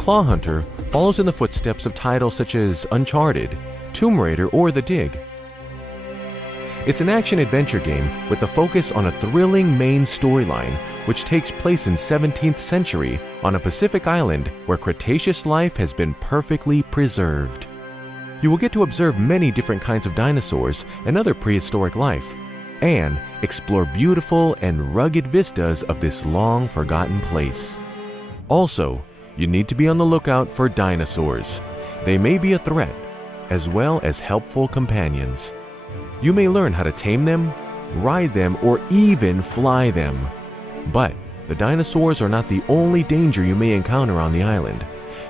Claw Hunter follows in the footsteps of titles such as Uncharted, Tomb Raider, or The Dig. It's an action-adventure game with a focus on a thrilling main storyline which takes place in 17th century on a Pacific island where Cretaceous life has been perfectly preserved. You will get to observe many different kinds of dinosaurs and other prehistoric life, and explore beautiful and rugged vistas of this long-forgotten place. Also, you need to be on the lookout for dinosaurs. They may be a threat, as well as helpful companions. You may learn how to tame them, ride them, or even fly them. But the dinosaurs are not the only danger you may encounter on the island.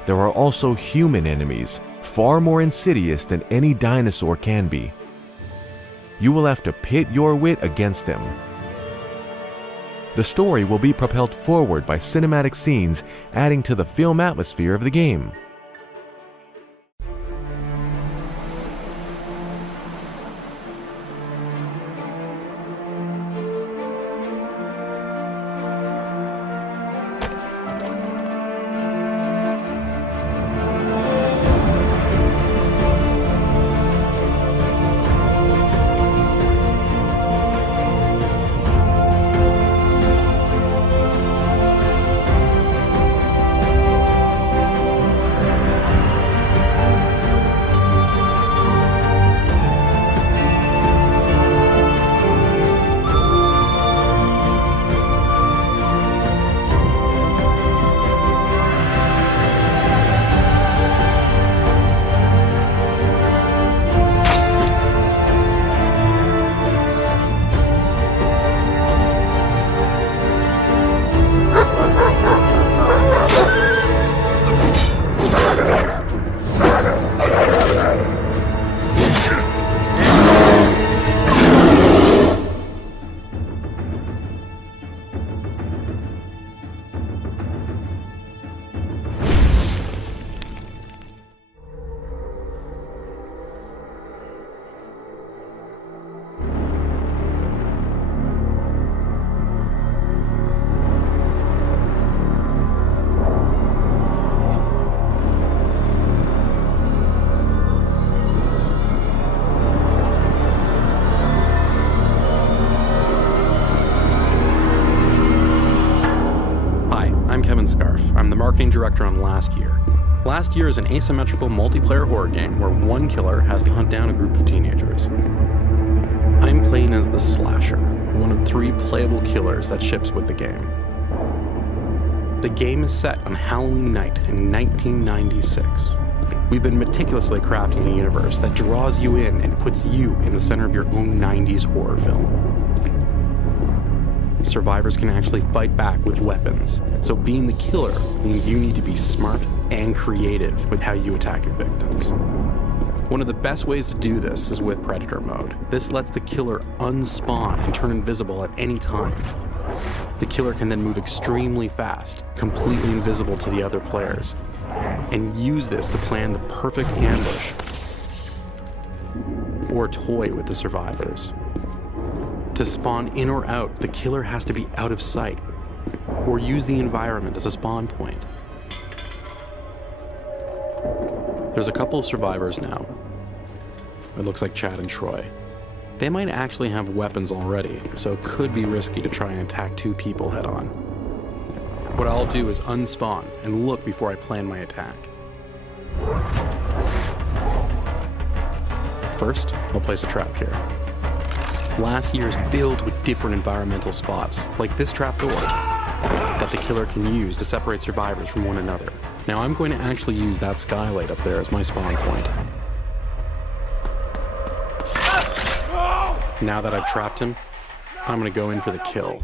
There are also human enemies, far more insidious than any dinosaur can be. You will have to pit your wit against them. The story will be propelled forward by cinematic scenes, adding to the film atmosphere of the game. I'm the marketing director on Last Year. Last Year is an asymmetrical multiplayer horror game where one killer has to hunt down a group of teenagers. I'm playing as the Slasher, one of 3 playable killers that ships with the game. The game is set on Halloween night in 1996. We've been meticulously crafting a universe that draws you in and puts you in the center of your own 90s horror film. Survivors can actually fight back with weapons, so being the killer means you need to be smart and creative with how you attack your victims. One of the best ways to do this is with Predator mode. This lets the killer unspawn and turn invisible at any time. The killer can then move extremely fast, completely invisible to the other players, and use this to plan the perfect ambush or toy with the survivors. To spawn in or out, the killer has to be out of sight, or use the environment as a spawn point. There's a couple of survivors now. It looks like Chad and Troy. They might actually have weapons already, so it could be risky to try and attack 2 people head on. What I'll do is unspawn and look before I plan my attack. First, I'll place a trap here. Last Year is filled with different environmental spots, like this trapdoor, that the killer can use to separate survivors from one another. Now I'm going to actually use that skylight up there as my spawn point. Now that I've trapped him, I'm going to go in for the kill.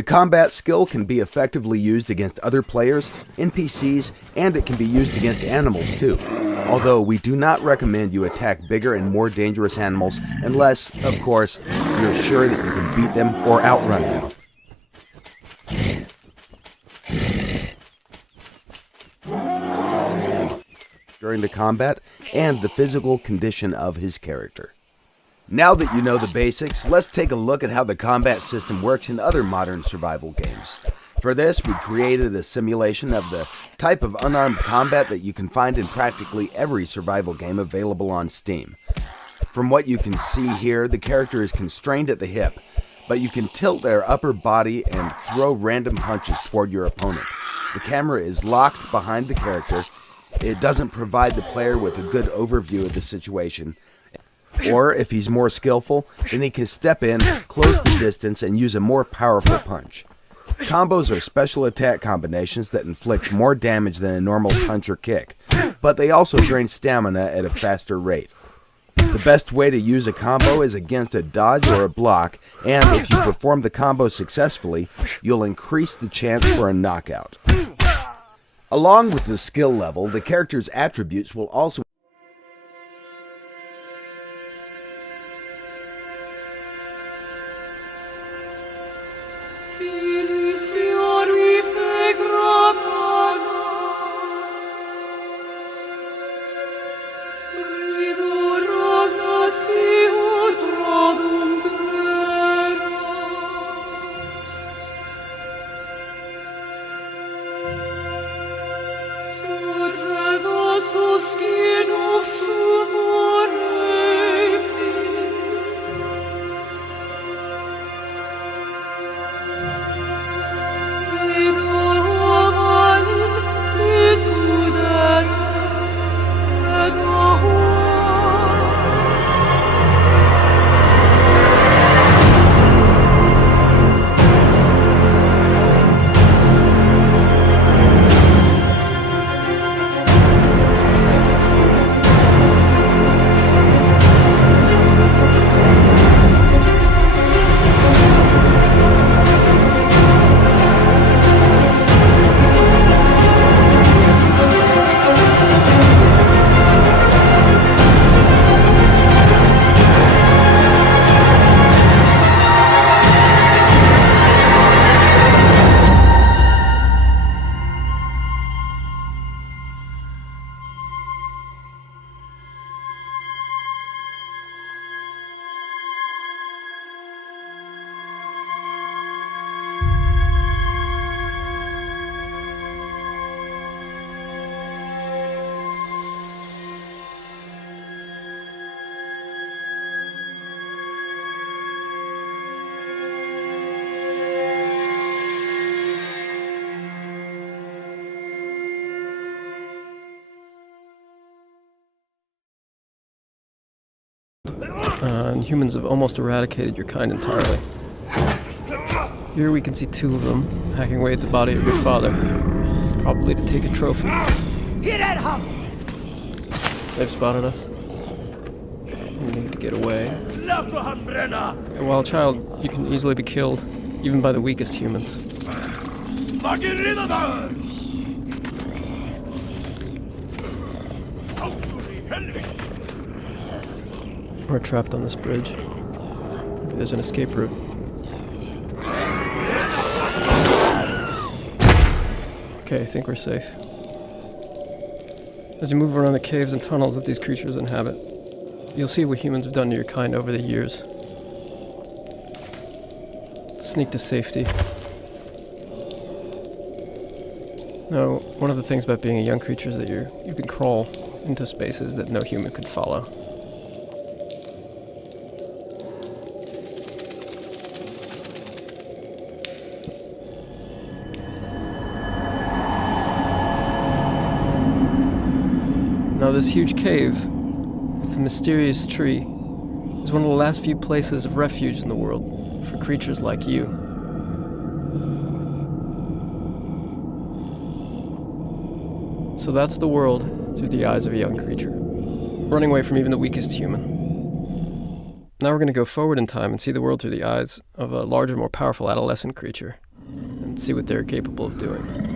The combat skill can be effectively used against other players, NPCs, and it can be used against animals too. Although we do not recommend you attack bigger and more dangerous animals unless, of course, you're sure that you can beat them or outrun them. During the combat and the physical condition of his character. Now that you know the basics, let's take a look at how the combat system works in other modern survival games. For this, we created a simulation of the type of unarmed combat that you can find in practically every survival game available on Steam. From what you can see here, the character is constrained at the hip, but you can tilt their upper body and throw random punches toward your opponent. The camera is locked behind the character, it doesn't provide the player with a good overview of the situation. Or if he's more skillful, then he can step in, close the distance, and use a more powerful punch. Combos are special attack combinations that inflict more damage than a normal punch or kick, but they also drain stamina at a faster rate. The best way to use a combo is against a dodge or a block, and if you perform the combo successfully, you'll increase the chance for a knockout. Along with the skill level, the character's attributes will also and humans have almost eradicated your kind entirely. Here we can see two of them hacking away at the body of your father, probably to take a trophy. They've spotted us. We need to get away. And while a child, you can easily be killed, even by the weakest humans. We're trapped on this bridge. Maybe there's an escape route. Okay, I think we're safe. As you move around the caves and tunnels that these creatures inhabit, you'll see what humans have done to your kind over the years. Sneak to safety. Now, one of the things about being a young creature is that you can crawl into spaces that no human could follow. Now this huge cave, with the mysterious tree, is one of the last few places of refuge in the world for creatures like you. So that's the world through the eyes of a young creature, running away from even the weakest human. Now we're going to go forward in time and see the world through the eyes of a larger, more powerful adolescent creature, and see what they're capable of doing.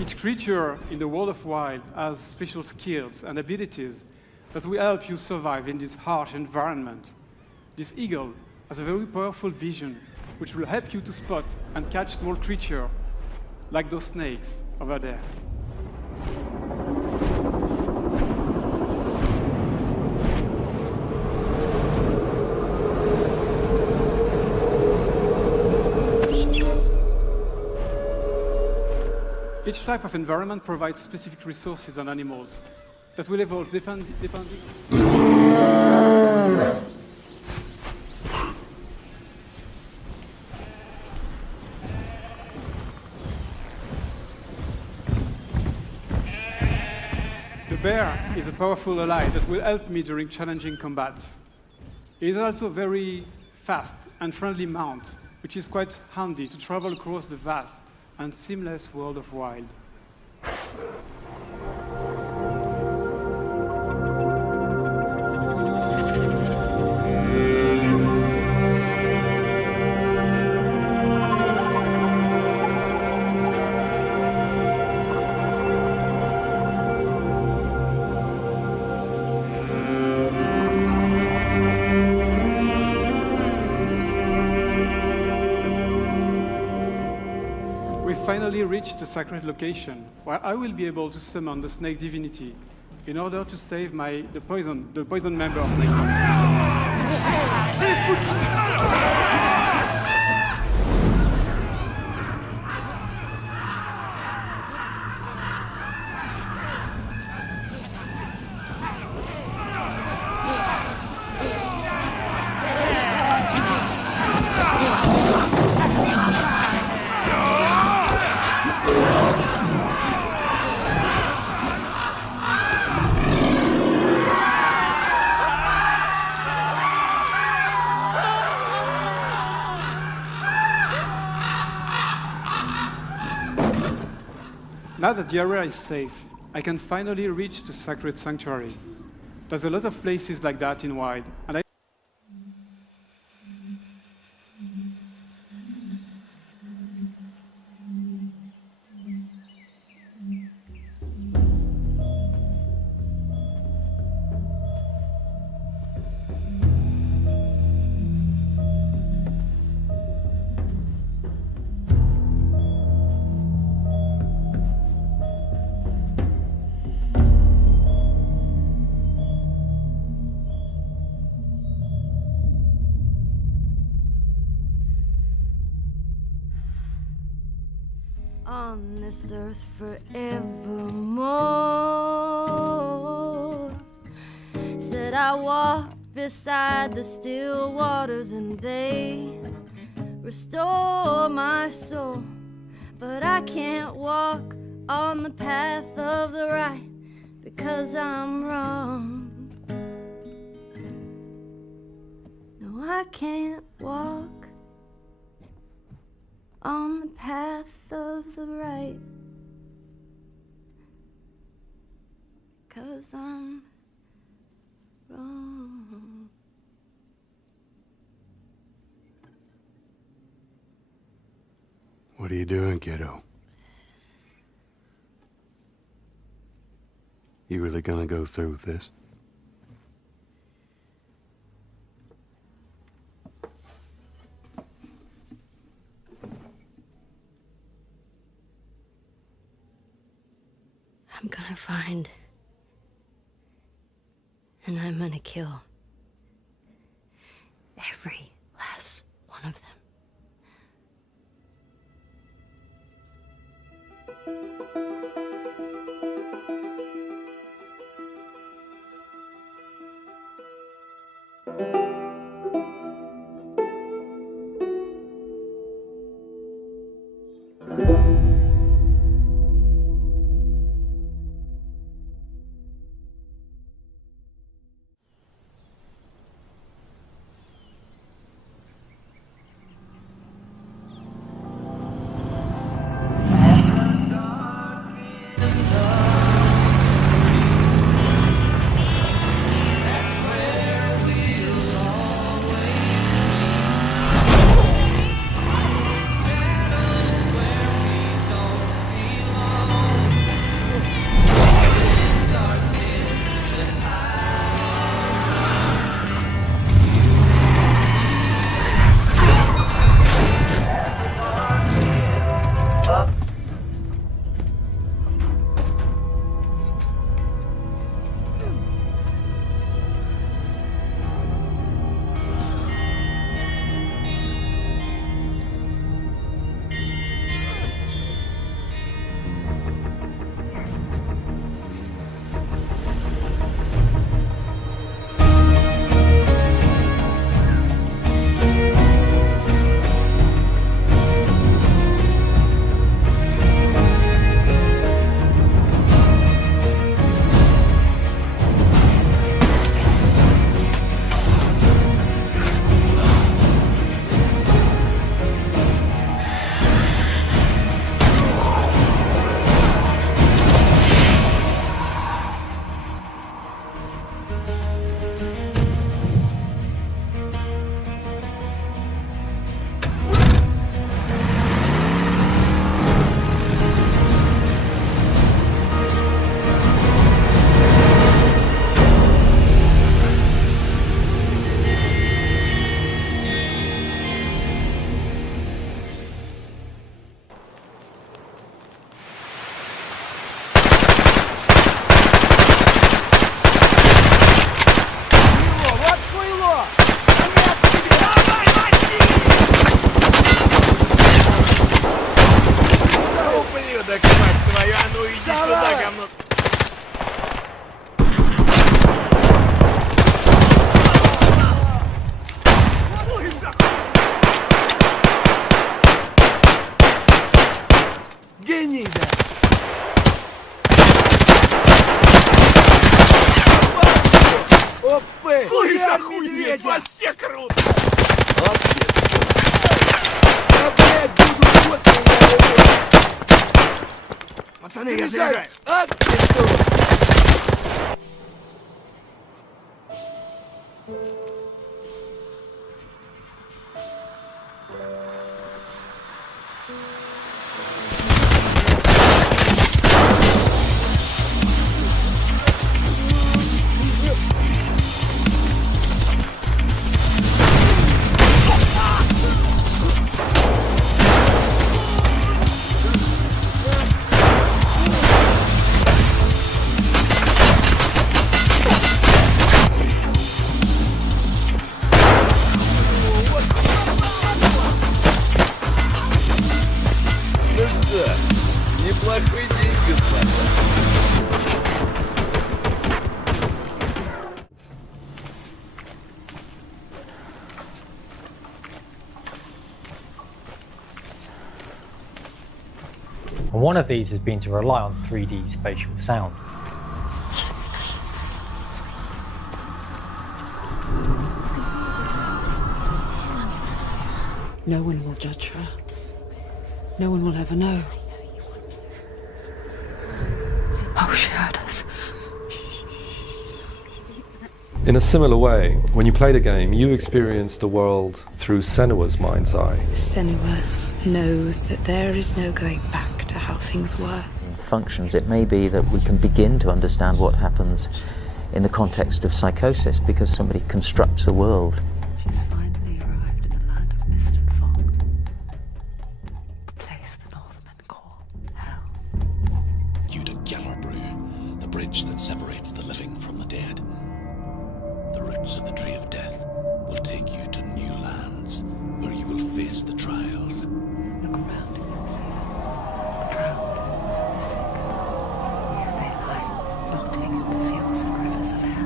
Each creature in the world of wild has special skills and abilities that will help you survive in this harsh environment. This eagle has a very powerful vision, which will help you to spot and catch small creatures, like those snakes over there. Each type of environment provides specific resources and animals that will evolve depending. The bear is a powerful ally that will help me during challenging combats. It is also a very fast and friendly mount, which is quite handy to travel across the vast and seamless world of wild. We finally reached the sacred location, where I will be able to summon the snake divinity in order to save the poison member of my group. Now that the area is safe, I can finally reach the sacred sanctuary. There's a lot of places like that in Wild, and on this earth forevermore. Said I walk beside the still waters and they restore my soul. But I can't walk on the path of the right because I'm wrong. No, I can't walk on the path of the right, 'cause I'm wrong. What are you doing, kiddo? You really gonna go through with this? I'm gonna find, and I'm gonna kill every last one of them. твою, а ну иди сюда, говно! Гений, да! Опы! Слышь, охуеть, вообще круто! Я, блядь, буду после Пацаны, я заряжаю! Ад, ты что? Неплохой день, господа. And one of these has been to rely on 3D spatial sound. No one will judge her. No one will ever know. Oh, she heard us. In a similar way, when you play the game, you experience the world through Senua's mind's eye. Senua knows that there is no going back to how things were. Functions, it may be that we can begin to understand what happens in the context of psychosis because somebody constructs a world. She's finally arrived in the land of mist and fog. A place the Northmen call hell. You to Gallerbrew, the bridge that separates the living from the dead. The roots of the tree of death will take you to new lands where you will face the trials. Look around and you'll see them. The drowned, the sick. Here they lie, rotting in the fields and rivers of hell.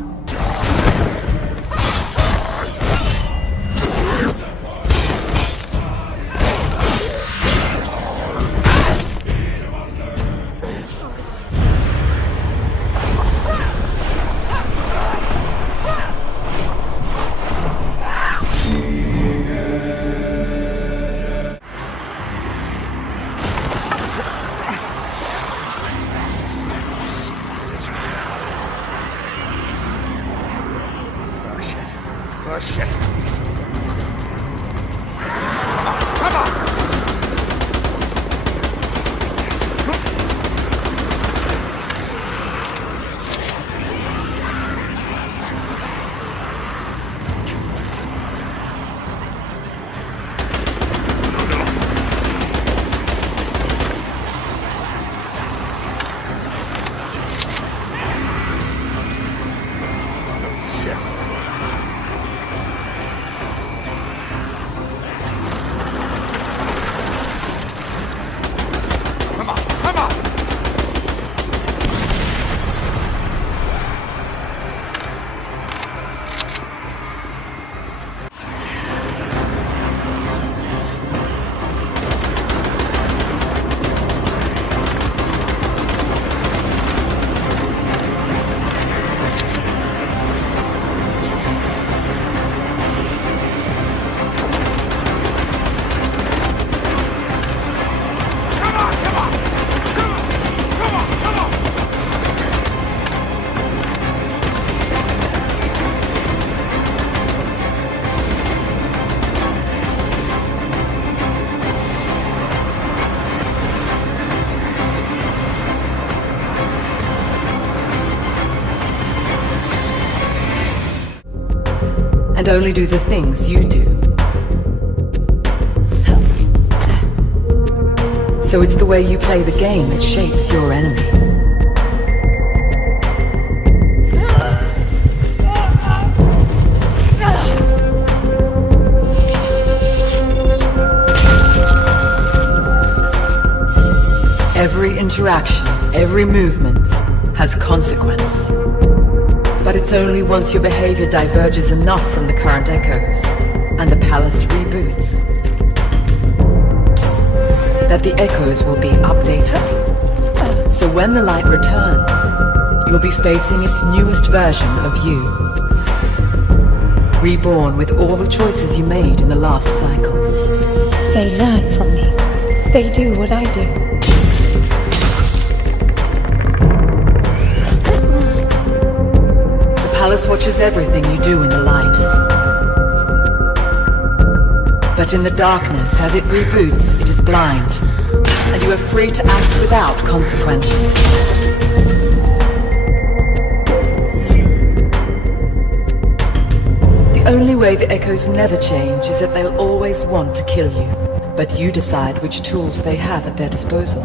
Oh shit! And only do the things you do. So it's the way you play the game that shapes your enemy. Every interaction, every movement, has consequence. But it's only once your behavior diverges enough from the current echoes, and the palace reboots, that the echoes will be updated. So when the light returns, you'll be facing its newest version of you. Reborn with all the choices you made in the last cycle. They learn from me. They do what I do. The palace watches everything you do in the light. But in the darkness, as it reboots, it is blind. And you are free to act without consequence. The only way the echoes never change is that they'll always want to kill you. But you decide which tools they have at their disposal.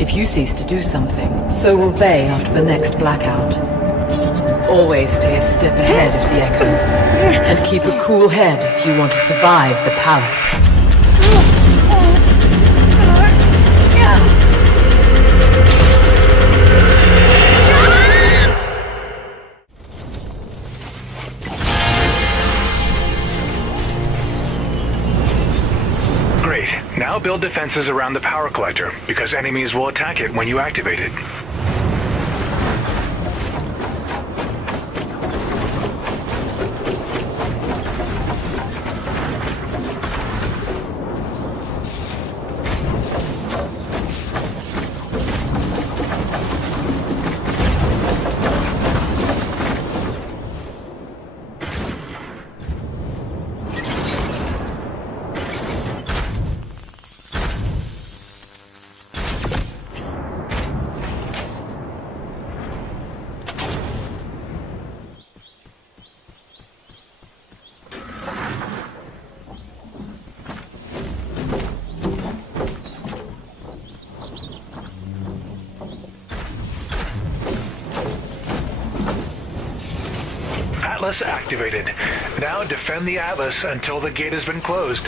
If you cease to do something, so will they after the next blackout. Always stay a step ahead of the echoes. And keep a cool head if you want to survive the palace. Now build defenses around the power collector, because enemies will attack it when you activate it. Atlas activated. Now defend the Atlas until the gate has been closed.